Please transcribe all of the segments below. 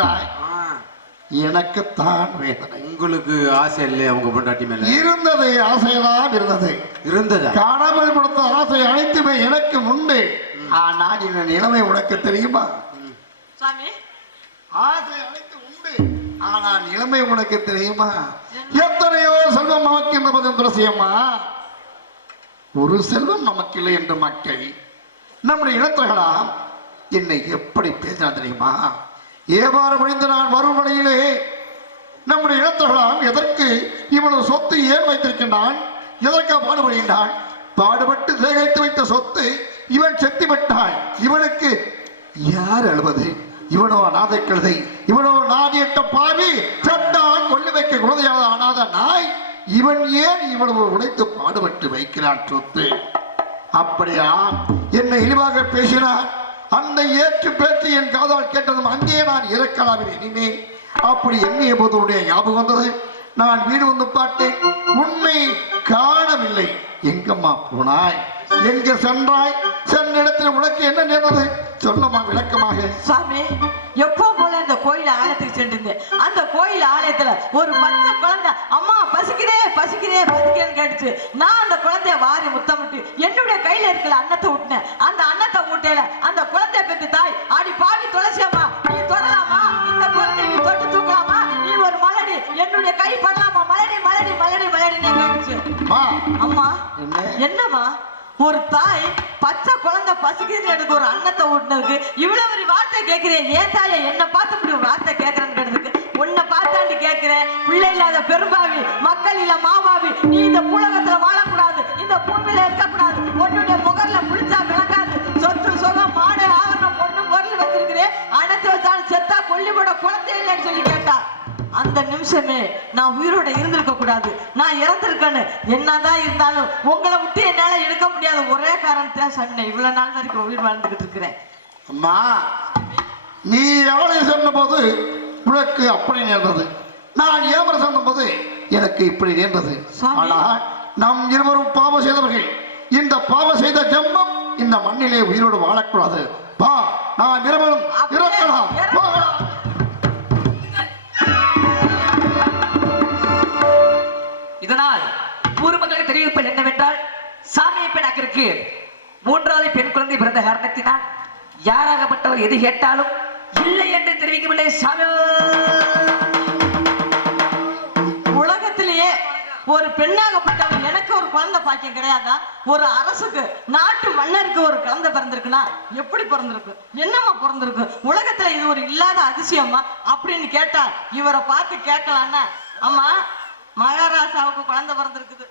ஆ, எனக்குத்தான் வேதனை. உங்களுக்கு ஆசை இல்லையா உங்க பொண்டாட்டி மேல? இருந்தது ஆசையெல்லாம் இருந்தது. இருந்ததா? காணாமல் கொடுத்த ஆசை அனைத்துமே எனக்கு உண்டு. ஆனால் இந்த நிலைமை உனக்கு தெரியுமா? சாமி. ஆசை அனைத்து உண்டு. ஆனால் நிலைமை உனக்கு தெரியுமா? எத்தனையோ செல்வம் நமக்கு என்பது துளசியம்மா ஒரு செல்வம் நமக்கில்லை என்று மக்கள் நம்முடைய இனத்தர்களா என்னை எப்படி பேசினா தெரியுமா? ஏவாறு வழிந்து நான் மறுமனையிலே நம்முடைய இனத்தர்களாம் எதற்கு இவ்வளவு சொத்து ஏன் வைத்திருக்கின்றான்? எதற்காக பாடுபடுகின்றான்? பாடுபட்டு சேகரித்து வைத்த சொத்து இவன் செத்து விட்டான். இவனுக்கு யார் அழுவது? இவனோ அநாதை கழுதை இவனோ நாதியட்ட பாவி சட்டான் கொல்லி வைக்க குழந்தையாத அநாத நாய். இவன் ஏன் இவ்வளவு உடைத்து பாடுபட்டு வைக்கிறான் சொத்து? அப்படியா என்னை இழிவாக பேசினான் அந்த ஏற்று பேச்சு என் காதால் கேட்டதும் அங்கே நான் இறக்கலாமே இனிமே அப்படி எண்ணிய போது உடைய ஞாபகம் வந்தது? நான் வீடு வந்து பார்த்தேன். உன்னை காணவில்லை. எங்கம்மா போனாய்? எங்க சென்றாய்? சென்ற இடத்துல உனக்கு என்ன நேர்ந்தது? சொல்லம்மா விளக்கமாக. சாமி எப்போ போல இந்த கோயில் ஆலயத்துக்கு சென்றிருந்தேன். அந்த கோயில் ஆலயத்துல ஒரு பச்சை குழந்தை அம்மா பசிக்கிறே பசிக்கிறே பசிக்கிறேன்னு கேட்டுச்சு. நான் அந்த குழந்தைய வாரி முத்தமிட்டு என்னுடைய கையில இருக்கிற அன்னத்தை விட்டினேன் அந்த அன்னத்தை மூட்டையில அந்த குழந்தைய பெற்று தாய் ஆடி பாவி துளசியம்மா நீ தொடலாமா? இந்த குழந்தைய நீ தொட்டு தூக்கலாமா? நீ ஒரு மலடி என்னுடைய கை படலாமா? மலடி மலடி மலடி மலடி கேட்டுச்சு. அம்மா. என்ன? என்னம்மா? ஒரு தாய் பச்சை குழந்தை பசிக்குதுன்னு எனக்கு ஒரு அன்னத்தை ஊட்டினதுக்கு இவ்வளவு ஒரு வார்த்தை கேட்கிறேன். ஏன் தாயை என்ன பார்த்து இப்படி வார்த்தை கேட்கறேன்னு உன்னை பார்த்தாண்டு கேட்கிறேன். பிள்ளை இல்லாத பெரும்பாவி மக்கள் இல்ல மாமாவி நீ இந்த புலகத்துல வாழக்கூடாது. இந்த பூமியில இருக்கக்கூடாது. உன்னுடைய முகர்ல புளிச்சா விளங்காது சொத்து சுகம் மாடு ஆவரணம் பொண்ணு பொருள் வச்சிருக்கிறேன் அனைத்து வச்சாலும் செத்தா கொல்லிபோட குழந்தை இல்லைன்னு சொல்லி கேட்டா. அந்த நிமிஷமே நான் உயிரோட இருந்திருக்க கூடாது. நான் இறந்திருக்கேன்னு. என்னதான் இருந்தாலும் உங்களை விட்டு என்னால எடுக்க முடியாத ஒரே காரணத்தை சொன்னேன். இவ்வளவு நாள் வரைக்கும் உயிர் வாழ்ந்துகிட்டு இருக்கிறேன். அம்மா நீ சொல்லும் போது உனக்கு அப்படி நேர்ந்தது நான் ஏமர சொன்னபோது எனக்கு இப்படி நேர்ந்தது. ஆனால் நம் இருவரும் பாவம் செய்தவர்கள். இந்த பாவம் செய்த ஜென்மம் இந்த மண்ணிலே உயிரோடு வாழக்கூடாது. வா நாம் இருவரும் இறக்கலாம். போகலாம். இதனால் பூர்வங்களுக்கு தெரிவிப்பது என்னவென்றால் சாமியை பெண்ணாக்கிற்கு மூன்றாவது பெண் குழந்தை பிறந்த காரணத்தினால் யாராகப்பட்டவர் எது கேட்டாலும் இல்லை என்று தெரிவிக்கவில்லை சாமி உலகத்திலேயே ஒரு பெண்ணாகப்பட்டவன் எனக்கு ஒரு குழந்தை பாக்கியம் கிடையாதா? ஒரு அரசுக்கு நாட்டு மன்னருக்கு ஒரு குழந்தை பிறந்திருக்குன்னா எப்படி பிறந்திருக்கு? என்னம்மா பிறந்திருக்கு? உலகத்துல இது ஒரு இல்லாத அதிசயமா அப்படின்னு கேட்டா இவரை பார்த்து கேட்கலான்னா அம்மா மகாராசாவுக்கு குழந்தை பிறந்திருக்குது.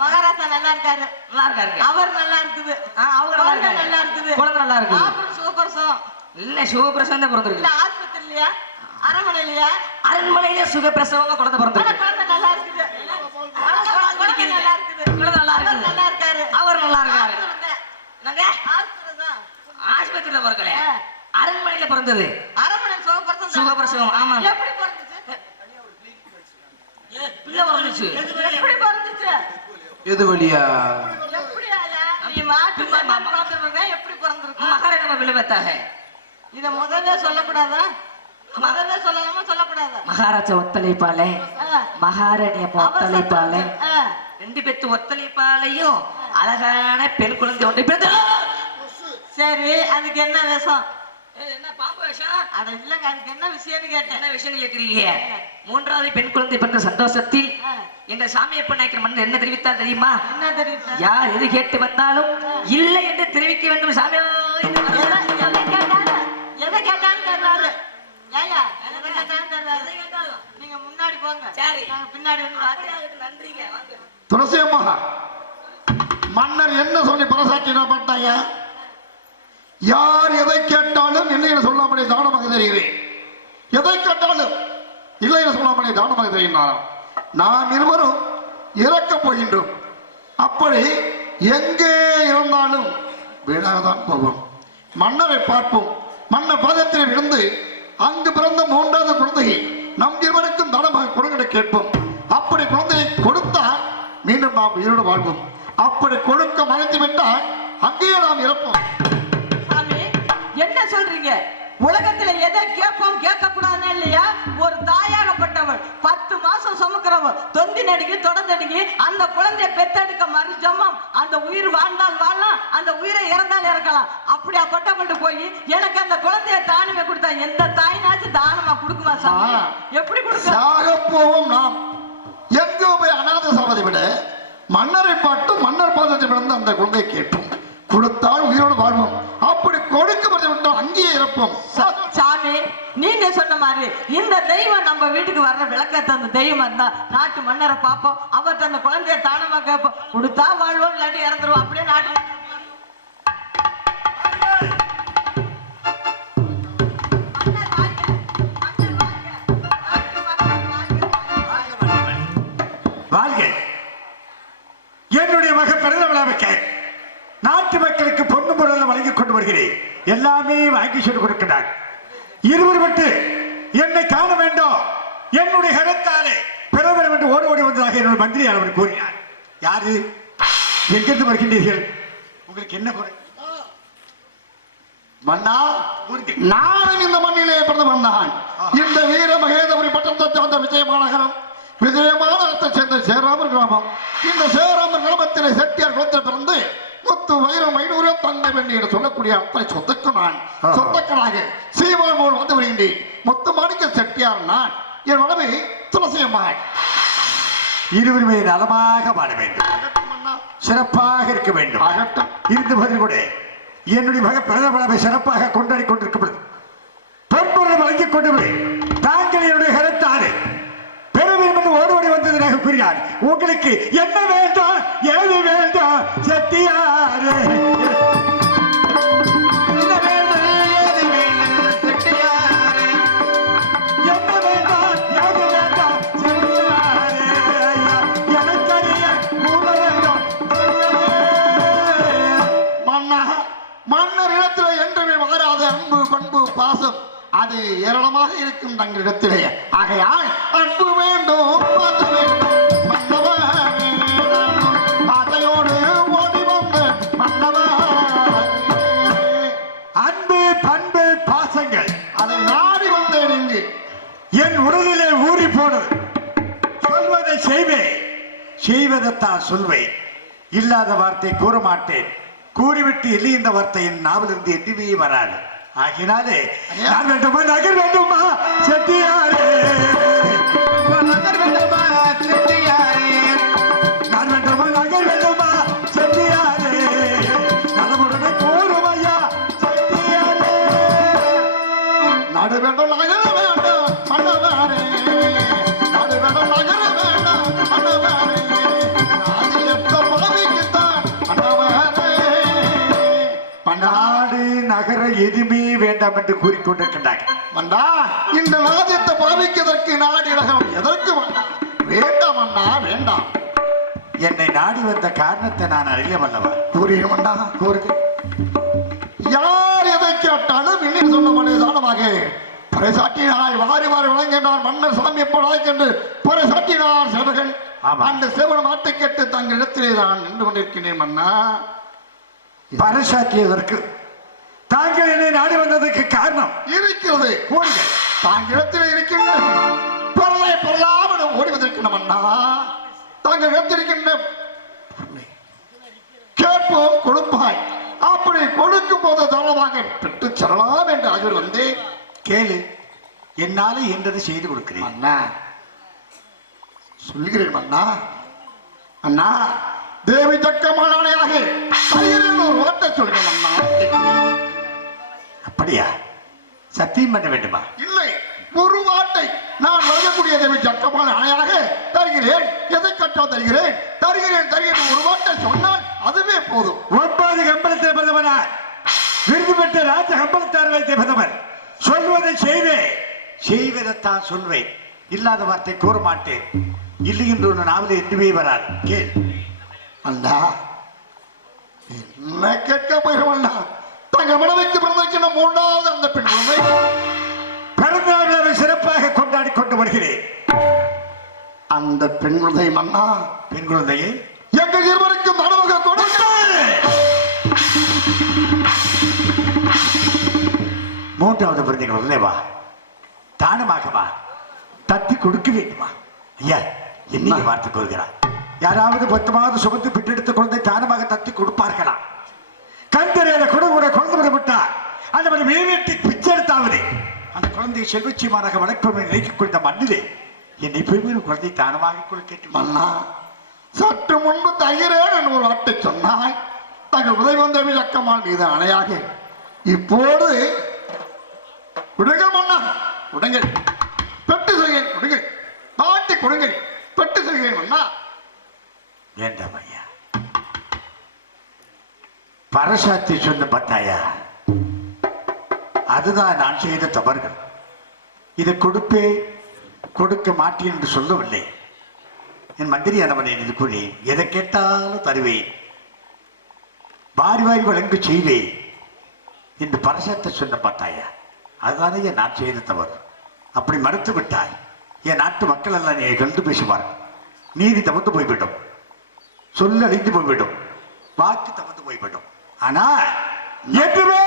மகாராசா நல்லா இருக்காரு. நல்லா இருக்காருங்க. அவர் நல்லா இருக்குது. அவங்க நல்லா இருக்குது. குழந்தை நல்லா இருக்குது. ஆபரேஷன் சுகப்பிரசவம் இல்ல சுகப்பிரசவம் தான் இல்ல பிறந்திருக்கு ஆஸ்பத்திரிலையா? அரண்மனையிலயா? அரண்மனையில சுகப்பிரசவங்க குழந்தை பிறந்திருக்கு. குழந்தை நல்லா இருக்குது. குழந்தை நல்லா இருக்குது. குழந்தை நல்லா இருக்குது. நல்லா இருக்காரு. அவர் நல்லா இருக்காரு. தான். ஆஸ்பத்திரியில பிறக்கல. அரண்மனையில பிறந்தது. அரண்மனை சுகப்பிரசவம். சுகப்பிரசவம், ஆமா. எப்படி பிறந்துச்சு? பிள்ளை பிறந்துச்சு. எப்படி பிறந்துச்சு? எது வழியா? எப்படி பிறந்திருக்கும்? மகாராணி பிள்ளை பெத்தாக இத முதல்ல சொல்லக்கூடாதா? முதல்ல சொல்லலாமா சொல்லக்கூடாதா? மகாராஜா ஒத்துழைப்பாளே ஆ. மகாராணிய. ஆ. ரெண்டு பேத்து ஒத்துழைப்பாளையும் அழகான பெண் குழந்தை ஒன்று பிறந்த சரி அதுக்கு என்ன விஷம்? என்ன பாம்பு வேஷம்? அட இல்லங்க அதுக்கு என்ன விஷயம்னு கேட்டேன். என்ன விஷயம் கேட்கிறீங்க மூன்றாவது பெண் குழந்தை பிறந்த சந்தோஷத்தில். எங்க சாமியப்ப நாயக்கர் மன்னன் என்ன தெரிவித்தார் தெரியுமா? என்ன தெரியுது யார் எது கேட்டு வந்தாலும் இல்லை என்று நீங்க முன்னாடி போங்க சரி. பின்னாடி நன்றிங்க துளசி அம்மா மன்னர் என்ன சொல்லி பரசாட்சி பண்ணாங்க யார் எதை கேட்டாலும் இல்லை என்று சொல்லாமலே தானமாக தெரிகிறேன். எதை கேட்டாலும் இல்லை என்று சொல்லாமலே தானமாக தெரிகின்றாராம். நாம் இருவரும் இறக்கப் போகின்றோம். அப்படி எங்கே இருந்தாலும் வீணாகத்தான் போவோம் மன்னரை பார்ப்போம். மன்னர் பாதத்தில் இருந்து அங்கு பிறந்த மூன்றாவது குழந்தையை நம் இருவருக்கும் தானமாக கொடுங்க கேட்போம். அப்படி குழந்தையை கொடுத்தால் மீண்டும் நாம் உயிரோடு வாழ்வோம். அப்படி கொடுக்க மறைத்து விட்டால் அங்கேயே நாம் இறப்போம். என்ன சொல்றீங்க? உலகத்துல எதை பத்து மாசம் சுமக்கிறவள் தொந்தி நடுங்கி தொடர்ந்தடுங்கி அந்த குழந்தைய பெத்தெடுக்க மறு ஜம்மம் அந்த உயிர் வாழ்ந்தால் வாழலாம் அந்த உயிரை இறந்தால் இறக்கலாம். அப்படியாப்பட்டவள்கிட்ட போய் எனக்கு அந்த குழந்தைய தானமே கொடுத்தா எந்த தாயினாச்சும் தானமா கொடுக்குமா சாமி. எப்படி கொடுக்க? போவோம் நாம் எங்கோ போய் அநாத சாவதை விட மன்னரை பாட்டு மன்னர் பாதத்தை விழுந்து அந்த குழந்தையை கேட்போம். கொடுத்தால் உயிரோடு வாழ்வோம். அப்படி கொடுக்கப்பட்டு விட்டால் அங்கேயே நீங்க சொன்ன இந்த தெய்வம் நம்ம வீட்டுக்கு வர்ற விளக்கத்தை அந்த தெய்வம் இருந்தா நாட்டு மன்னரை பார்ப்போம். அவர்கிட்ட அந்த குழந்தைய தானமா கேட்போம். கொடுத்தா வாழ்வோம் இல்லாட்டி இறந்துருவோம். அப்படியே நாட்டு வாழ்க! என்னுடைய மக பிறந்த விழாவுக்கு நாட்டு மக்களுக்கு பொண்ணு பொருள் வழங்கி கொண்டு வருகிறேன். எல்லாமே வாங்கி சொல்லிக் கொடுக்கிறார் இருவர் மட்டும் என்னுடைய கரத்தாலே பெற வேண்டும் என்று ஓடி ஓடி வந்ததாக என்னுடைய மந்திரி அவர் கூறினார். யாரு? எங்கிருந்து வருகின்றீர்கள்? உங்களுக்கு என்ன குறை மன்னா. நானும் இந்த மண்ணிலே பிறந்து வந்தான் இந்த வீர மகேந்திரபுரி பட்டத்தை சார்ந்த விஜயமாநகரம் விஜயமாநகரத்தை சேர்ந்த சேராமர் கிராமம். இந்த சேராமர் கிராமத்திலே செட்டியார் குளத்தில் பிறந்து முத்து வைரம் ஐநூறு வேண்டி என்று சொல்லக்கூடிய அத்தனை சொத்துக்கு நான் ஆஹா. சொந்தக்களாக சீமான் போல் வந்து வருகின்றேன். முத்து மாணிக்க செட்டியார் நான். என் மனைவி துளசியம்மாள். இருவருமே நலமாக வாழ வேண்டும். சிறப்பாக இருக்க வேண்டும். இருந்து பதில் கூட. என்னுடைய மக விழாவை சிறப்பாக கொண்டாடி கொண்டிருக்கப்படுது. பொன்பொருளை வழங்கிக் கொண்டு தாங்கள் என்னுடைய கருத்தாடு பெற வேண்டும் என்று ஓடி ஓடி வந்ததாக கூறினார் உங்களுக்கு என்ன வேண்டும்? ஏது வேண்டும்? செட்டியாரு மன்னர் இடத்துல என்றுமே மாறாத அன்பு பண்பு பாசம் அது ஏராளமாக இருக்கும் தங்களிடத்திலே. ஆகையால் அன்பு வேண்டும் பாசம் வேண்டும். ஓடி அன்பு பாசங்கள் அதை நாடி என் உடலிலே ஊறி போனது. சொல்வதை செய்வேன். செய்வதைத்தான் சொல்வேன். இல்லாத வார்த்தை கூற மாட்டேன் கூறிவிட்டு இல்லை இந்த வார்த்தை என் நாவிலிருந்து எதுவே வராது. ஆகினாலே நான் வேண்டுமா நகர் வேண்டுமா செட்டியாரே? எதுவுமே வேண்டாம் என்று கூறிக்கொண்டிருக்கின்றார்கள் மன்னா இந்த ராஜ்யத்தை பாவிக்கிறதற்கு நாடு இடகம் எதற்கு வேண்டாம் அண்ணா வேண்டாம். என்னை நாடி வந்த காரணத்தை நான் அறிய வல்லவா? கூறிய மன்னா கூறுக யார் எதை கேட்டாலும் இன்னும் சொன்ன தானமாக பறைசாட்டினாய் வாரி வாரி வழங்கினார் மன்னர் சாமி எப்படாய் என்று பறைசாட்டினார் சேவகன். அந்த சேவன் மாட்டை கேட்டு தங்கள் இடத்திலே நான் நின்று கொண்டிருக்கிறேன் மன்னா. பறைசாற்றியதற்கு தாங்கள் என்னை நாடி வந்ததற்கு காரணம். இருக்கிறது. கூறுங்கள் தாங்களிடத்தில் இருக்கின்ற பொருளை பொருளாமல் ஓடிவதற்கு நம்மண்ணா தாங்கள் இடத்திருக்கின்ற கேட்போம் கொடுப்பாய். அப்படி கொடுக்கும் போது தாராளமாக பெற்று செல்லலாம் என்று ஆகியோர் வந்து கேளு என்னால என்றது செய்து கொடுக்கிறேன். அண்ணா சொல்கிறேன் அண்ணா அண்ணா தேவி தக்கமானானையாக தயிரில் ஒரு வார்த்தை சொல்கிறேன் அண்ணா அப்படியா? சத்தியம் பண்ண வேண்டுமா? இல்லை. ஒரு வார்த்தை. நான் வழங்கக்கூடிய தேவி சட்டமான அணையாக தருகிறேன். எதை கட்டா தருகிறேன்? தருகிறேன் தருகிறேன். ஒரு வார்த்தை சொன்னால் அதுவே போதும். ஒன்பது கம்பளத்தில் பிரதமரார் விருது பெற்ற ராஜ கம்பளத்தார் வைத்த பிரதமர் சொல்வதை செய்வேன். செய்வதைத்தான் சொல்வேன். இல்லாத வார்த்தை கூற மாட்டேன். இல்லை என்று ஒன்று நாவலே எதுவே வராது. கேள். அண்ணா என்ன கேட்க போகிறோம் தங்கள் மனவைக்கு பிறந்திருக்கின்ற மூன்றாவது அந்த பெண் குழந்தை பிறந்த நாள் விழாவை சிறப்பாக கொண்டாடி கொண்டு வருகிறேன். அந்த பெண் குழந்தை மன்னா பெண் குழந்தையை. எங்கள் இருவருக்கும் மனமுக கொடுங்க. மூன்றாவது பிறந்தீங்க உள்ளே வா. தானமாக வா. தத்தி கொடுக்க வேண்டுமா? ஐயா என்னைக்கு வார்த்தை கொள்கிறார். யாராவது பத்து மாதம் சுமந்து பெற்றெடுத்த குழந்தை தானமாக தத்தி கொடுப்பார்களா? கந்தரையில கூட கூட குழந்தை விடப்பட்டார் அந்த மாதிரி மேலிட்டு பிச்சை எடுத்தாவது அந்த குழந்தையை செல்வச்சியமானாக வளர்ப்பவனை நினைத்துக் கொண்ட மண்ணிலே என்னை பெருமையும் குழந்தை தானமாக கொடுக்கட்டும் மன்னா சற்று முன்பு தகிறேன் என்று ஒரு வார்த்தை சொன்னாய். தங்கள் உதயவந்த விளக்கமால் மீது அணையாக இப்போது விடுங்கள் மன்னா விடுங்கள். பெட்டு செய்கிறேன் விடுங்கள். பாட்டி கொடுங்கள். பெட்டு செய்கிறேன் மன்னா. வேண்டாம் ஐயா பரசாத்தி சொன்ன பார்த்தாயா அதுதான் நான் செய்த தவறுகள். இதை கொடுப்பே கொடுக்க மாட்டேன் என்று சொல்லவில்லை. என் மந்திரியானவனை இது கூறி எதை கேட்டாலும் தருவேன். வாரி வாரி வழங்கு செய்வேன் என்று பரசத்தை சொன்ன பார்த்தாயா அதுதானே நான் செய்த தவறு. அப்படி மறுத்து விட்டாய். என் நாட்டு மக்கள் எல்லாம் நீ கலந்து பேசுவார் நீதி தவந்து போய்விடும். சொல்ல அழிந்து போய்விடும். வாக்கு தவந்து போய்விடும். ஆனால் என்றுமே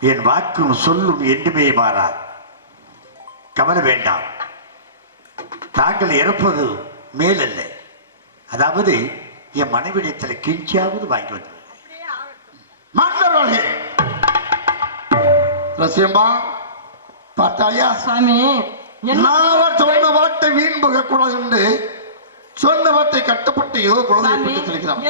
என் வாக்கும் சொல்லும் என்றுமே மாறாது. கவலை வேண்டாம். தாங்கள் இறப்பது மேலல்ல. அதாவது என் மனைவிடத்தில் கிஞ்சியாவது வாங்கி வந்தது மன்னர்களே. ரசியம்மா பார்த்தாயா? என்ன? நான் சொன்ன வார்த்தை வீண் போக கூடாது என்று சொன்ன வார்த்தை கட்டுப்பட்டு ஏதோ குழந்தை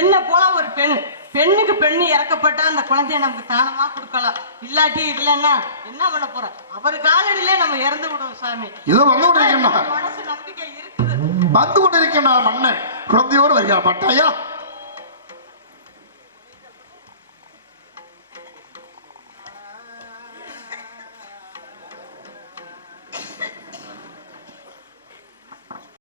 என்ன போல ஒரு பெண்? பெண்ணுக்கு பெண்ணு இறக்கப்பட்டா அந்த குழந்தைய நமக்கு தானமா கொடுக்கலாம். இல்லாட்டி இல்லைன்னா என்ன? பண்ண போறோம் அவர் காலடியிலே நம்ம இறந்து விடுவோம் சாமி. இதோ வந்து கொண்டிருக்கின்றான் மனசு நம்பிக்கை இருக்குது. வந்து கொண்டிருக்கின்றான் மன்னன். குழந்தையோடு வருகிறார் பட்டாயா?